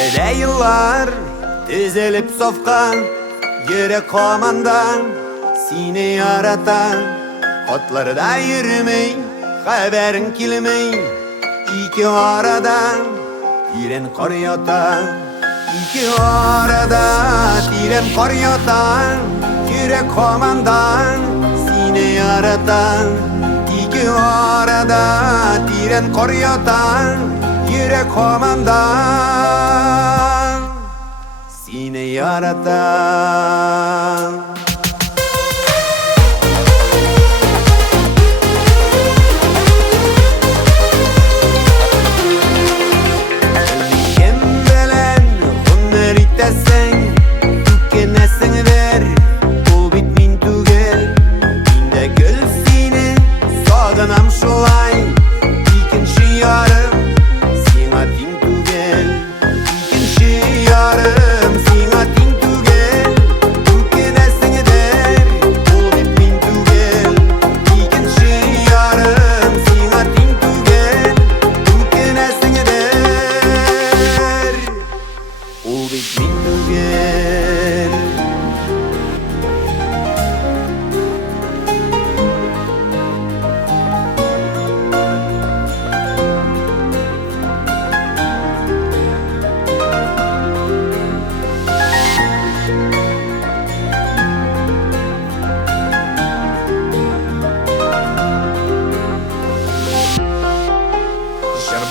Köşede yıllar dizilip sofkan, yürek komandan seni yaratan. Otlarda yürümey, haberin kilmey, iki aradan diren kar yatan. İki arada diren kar yatan, yürek komandan seni yaratan. İki arada diren kar yatan, yürek komandan seni yaratan.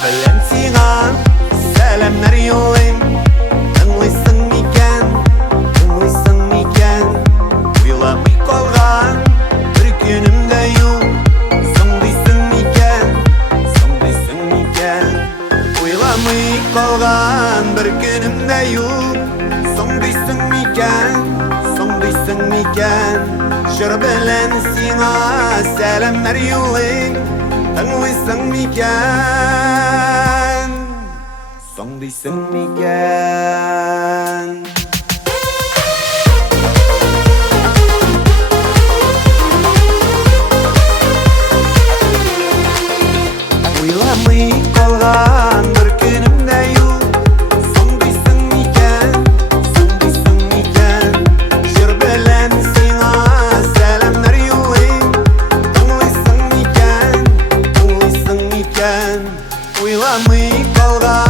Balenciaga, selamlar yollayım. Anlıyorsun miken, anlıyorsun miken. Uyulamay kalgan bir günümde yok. Sanlıyorsun miken, sanlıyorsun miken. Uyulamay kalgan bir günümde yok. Sanlıyorsun miken, sanlıyorsun miken. Balenciaga, selamlar yollayım. Anlıyorsun miken, sanlıyorsun miken. Uyulamay kalgan bir günümde yok. Sanlıyorsun miken, sanlıyorsun miken. Balenciaga, selamlar yollayım. Anlıyorsun miken, anlıyorsun miken. Uyulamay kalgan